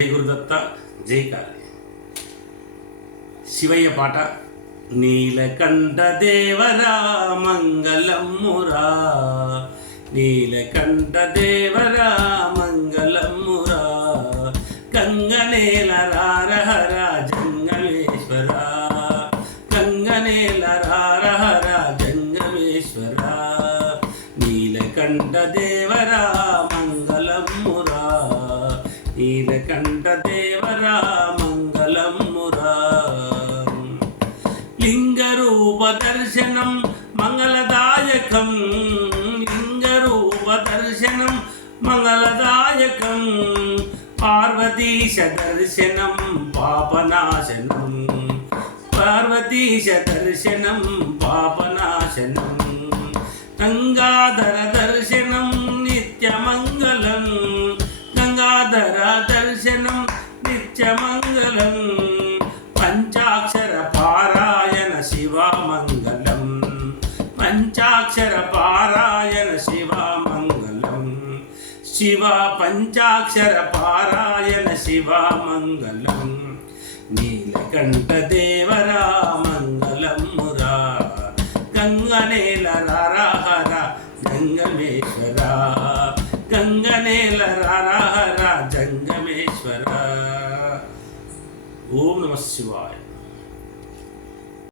జై గురుదత్త జై కాళీ. శివయ్య పాట. నీలకంఠ దేవరా మంగళమ్మురా, నీలకంఠ దేవరా మంగళమ్మురా, కంగనేల రారహర జంగమేశ్వర, కంగనేల రారహర జంగమేశ్వర, నీలకంఠ దేవరా మంగళమ్మురా, నీలకంఠ దేవరా మంగళమ్మురా. లింగరూప దర్శనం మంగళదాయకం, లింగరూప దర్శనం మంగళదాయకం, పార్వతీశ దర్శనం పాపనాశనం, పార్వతీశ దర్శనం పాపనాశనం, గంగాధర దర్శనం నిత్యమంగళం, గంగాధర దర్శనం నిత్యమంగళం, పంచాక్షర పారాయణ శివమంగళం, పంచాక్షర పారాయణ శివమంగళం, శివ పంచాక్షర పారాయణ శివమంగళం, నీలకంఠ దేవరా మంగళమ్మురా, గంగనేల రారహర జంగమేశ్వర, గంగనేల రారహర జంగమేశ్వర. ఓం నమః శివాయ.